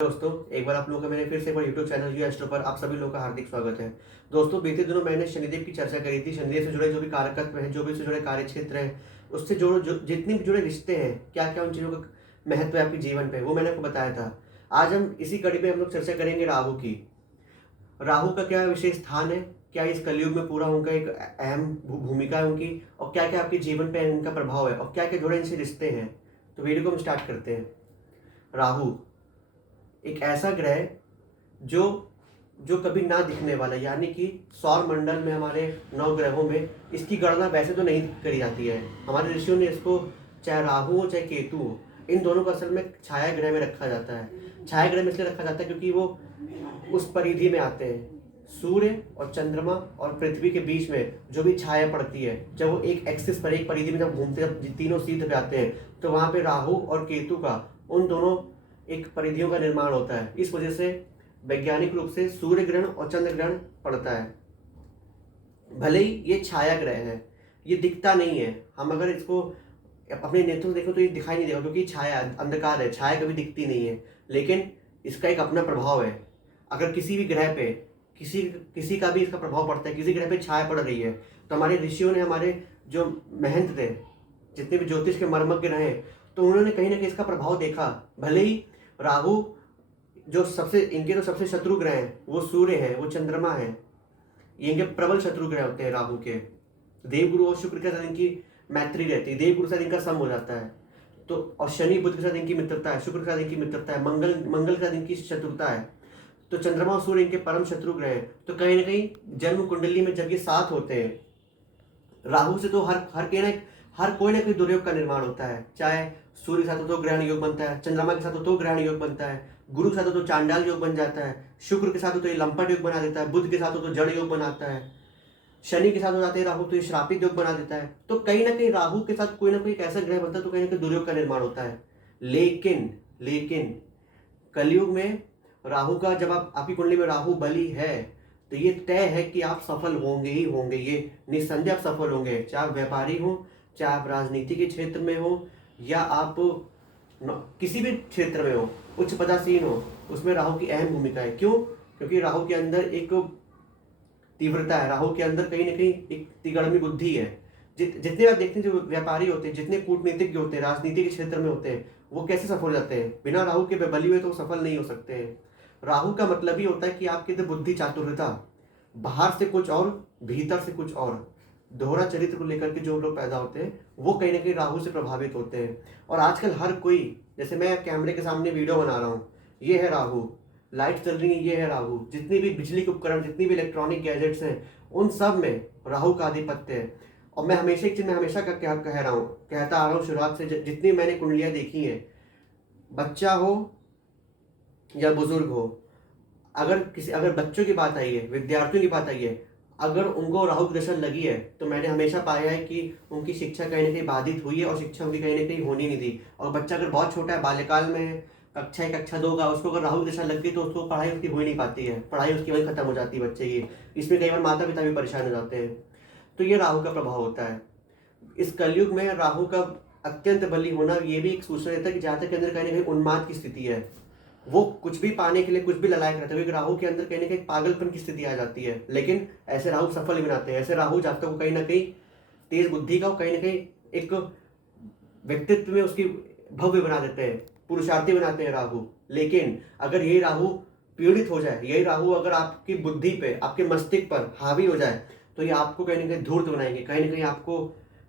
दोस्तों, एक बार आप लोगों का मैंने फिर से एक बार यूट्यूब चैनल यू एस्ट्रो पर आप सभी लोगों का हार्दिक स्वागत है। दोस्तों, बीते दिनों मैंने शनिदेव की चर्चा करी थी। शनिदेव से जुड़े जो भी कारकत्व हैं, जो भी उससे जुड़े कार्य क्षेत्र हैं, उससे जो जितने भी जुड़े रिश्ते हैं, क्या क्या उन चीज़ों का महत्व है आपके जीवन पे, वो मैंने आपको बताया था। आज हम इसी कड़ी में हम लोग चर्चा करेंगे राहु की। राहु का क्या विशेष स्थान है, क्या इस कलयुग में पूरा उनका एक अहम भूमिका है उनकी, और क्या क्या आपके जीवन पे इनका प्रभाव है, और क्या क्या जुड़े इनसे रिश्ते हैं। तो वीडियो को हम स्टार्ट करते हैं। राहु एक ऐसा ग्रह है जो जो कभी ना दिखने वाला, यानी कि सौर मंडल में हमारे 9 ग्रहों में इसकी गणना वैसे तो नहीं करी जाती है। हमारे ऋषियों ने इसको, चाहे राहु हो चाहे केतु हो, इन दोनों को असल में छाया ग्रह में रखा जाता है। छाया ग्रह में इसलिए रखा जाता है क्योंकि वो उस परिधि में आते हैं। सूर्य और चंद्रमा और पृथ्वी के बीच में जो भी छाया पड़ती है, जब वो एक एक्सिस पर, एक परिधि में जब घूमते, जब तीनों सीध पे आते हैं, तो वहां पे राहु और केतु का, उन दोनों एक परिधियों का निर्माण होता है। इस वजह से वैज्ञानिक रूप से सूर्य ग्रहण और चंद्र ग्रहण पड़ता है। भले ही ये छाया ग्रह है, ये दिखता नहीं है। हम अगर इसको अपने नेत्रों से देखो तो ये दिखाई नहीं देगा, क्योंकि छाया अंधकार है, छाया कभी दिखती नहीं है। लेकिन इसका एक अपना प्रभाव है। अगर किसी भी ग्रह पे किसी किसी का भी इसका प्रभाव पड़ता है, किसी ग्रह पे छाया पड़ रही है, तो हमारे ऋषियों ने, हमारे जो महंत थे, जितने भी ज्योतिष के मर्मज्ञ रहे, तो उन्होंने कहीं ना कहीं इसका प्रभाव देखा। भले ही राहु जो सबसे, इनके तो सबसे शत्रु ग्रह हैं, वो सूर्य है, वो चंद्रमा है, ये इनके प्रबल शत्रु ग्रह होते हैं राहु के। देवगुरु और शुक्र के साथ इनकी मैत्री रहती है, देवगुरु के साथ इनका सम हो जाता है। तो और शनि बुध के साथ इनकी मित्रता है, शुक्र के साथ इनकी मित्रता है, मंगल के साथ इनकी शत्रुता है। तो चंद्रमा और सूर्य इनके परम शत्रु ग्रह हैं। तो कहीं ना कहीं जन्म कुंडली में जब ये साथ होते हैं, राहु से तो हर कोई ना कोई दुर्योग का निर्माण होता है। चाहे सूर्य के साथ हो तो ग्रहण योग बनता है, चंद्रमा के साथ हो तो ग्रहण योग बनता है, गुरु के साथ हो तो चांडाल योग बन जाता है, शुक्र के साथ हो तो ये लंपट योग बना देता है, बुध के साथ हो तो जड़ योग बनाता है, शनि के साथ हो जाते हैं राहु तो ये श्रापित योग बना देता है। तो कहीं ना कहीं राहु के साथ कोई ना कोई एक ऐसा ग्रह बनता है, तो कहीं ना कहीं दुर्योग का निर्माण होता है। लेकिन लेकिन कलयुग में राहु का, जब आपकी कुंडली में राहु बली है, तो ये तय है कि आप सफल होंगे ही होंगे। ये निस्संदेह आप सफल होंगे, चाहे आप व्यापारी हो, चाहे आप राजनीति के क्षेत्र में हो, या आप किसी भी क्षेत्र में हो, उच्च पदासीन हो, उसमें राहु की अहम भूमिका है। क्यों? क्योंकि राहु के अंदर एक तीव्रता है, राहु के अंदर कहीं ना कहीं एक तिगड़मी बुद्धि है। जितने आप देखते हैं, जो व्यापारी होते हैं, जितने कूटनीतिज्ञ होते हैं, राजनीति के क्षेत्र में होते हैं, वो कैसे सफल हो जाते हैं? बिना राहु के बली हुए तो सफल नहीं हो सकते हैं। राहु का मतलब ही होता है कि आपके अंदर बुद्धि चातुर्यता, बाहर से कुछ और भीतर से कुछ और, दोहरा चरित्र को लेकर के जो लोग पैदा होते हैं, वो कहीं ना कहीं राहु से प्रभावित होते हैं। और आजकल हर कोई, जैसे मैं कैमरे के सामने वीडियो बना रहा हूँ, ये है राहु। लाइट चल रही है, ये है राहु। जितनी भी बिजली के उपकरण, जितनी भी इलेक्ट्रॉनिक गैजेट्स हैं, उन सब में राहु का आधिपत्य है। और मैं हमेशा एक चीज, मैं हमेशा कह रहा हूँ, कहता आ रहा हूँ शुरुआत से, जितनी मैंने कुंडलियां देखी हैं, बच्चा हो या बुजुर्ग हो, अगर बच्चों की बात आई है, विद्यार्थियों की बात आई है, अगर उनको राहु की दशा लगी है, तो मैंने हमेशा पाया है कि उनकी शिक्षा कहीं ना कहीं बाधित हुई है, और शिक्षा उनकी कहीं ना कहीं होनी नहीं थी। और बच्चा अगर बहुत छोटा है, बाल्यकाल में है, कक्षा 1 कक्षा 2 का, उसको अगर राहु की दशा लग गई, तो उसको पढ़ाई उसकी हो ही नहीं पाती है, पढ़ाई उसकी वही खत्म हो जाती है बच्चे की। इसमें कई बार माता पिता भी परेशान हो जाते हैं। तो ये राहु का प्रभाव होता है। इस कलयुग में राहु का अत्यंत बली होना ये भी एक सूचना देता है कि जातक के अंदर कहीं ना कहीं उन्माद की स्थिति है। वो कुछ भी पाने के लिए कुछ भी ललायक रहते हैं। राहु के अंदर कहीं ना कहीं पागलपन की स्थिति आ जाती है। लेकिन ऐसे राहु सफल ही बनाते हैं। ऐसे राहु जातक को कहीं ना कहीं तेज बुद्धि का, कहीं ना कहीं एक व्यक्तित्व में उसकी भव्य बना देते हैं, पुरुषार्थी बनाते हैं राहु। लेकिन अगर यही राहु पीड़ित हो जाए, यही राहु अगर आपकी बुद्धि पे, आपके मस्तिष्क पर हावी हो जाए, तो ये आपको कहीं ना कहीं धूर्त बनाएंगे। कहीं ना कहीं आपको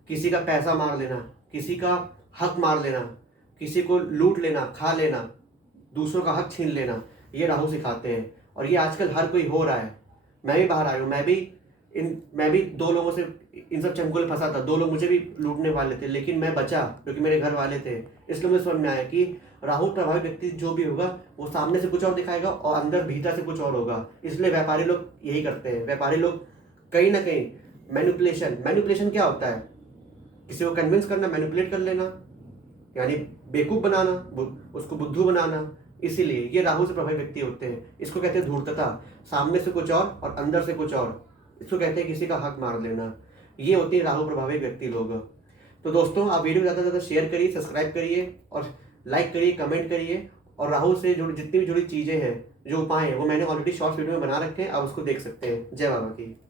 किसी का पैसा मार लेना, किसी का हक मार लेना, किसी को लूट लेना, खा लेना, दूसरों का हक छीन लेना, ये राहु सिखाते हैं। और ये आजकल हर कोई हो रहा है। मैं भी बाहर आया हूँ, मैं भी 2 लोगों से इन सब चंगुल फंसा था। 2 लोग मुझे भी लूटने वाले थे, लेकिन मैं बचा क्योंकि मेरे घर वाले थे। इसलिए मुझे समझ में आया कि राहु प्रभावित व्यक्ति जो भी होगा, वो सामने से कुछ और दिखाएगा और अंदर भीतर से कुछ और होगा। इसलिए व्यापारी लोग यही करते हैं। व्यापारी लोग कहीं ना कहीं मैनिपुलेशन क्या होता है? किसी को कन्विंस करना, मैनिपुलेट कर लेना, यानी बेवकूफ बनाना, उसको बुद्धू बनाना। इसीलिए ये राहु से प्रभावित व्यक्ति होते हैं। इसको कहते हैं धूर्तता, सामने से कुछ और अंदर से कुछ और। इसको कहते हैं किसी का हक मार लेना। ये होते हैं राहु प्रभावित व्यक्ति लोग। तो दोस्तों, आप वीडियो ज़्यादा से ज़्यादा शेयर करिए, सब्सक्राइब करिए और लाइक करिए, कमेंट करिए। और राहु से जुड़ी जितनी भी जुड़ी चीज़ें हैं, जो उपाय हैं, वो मैंने ऑलरेडी शॉर्ट्स वीडियो में बना रखे हैं, आप उसको देख सकते हैं। जय बाबा की।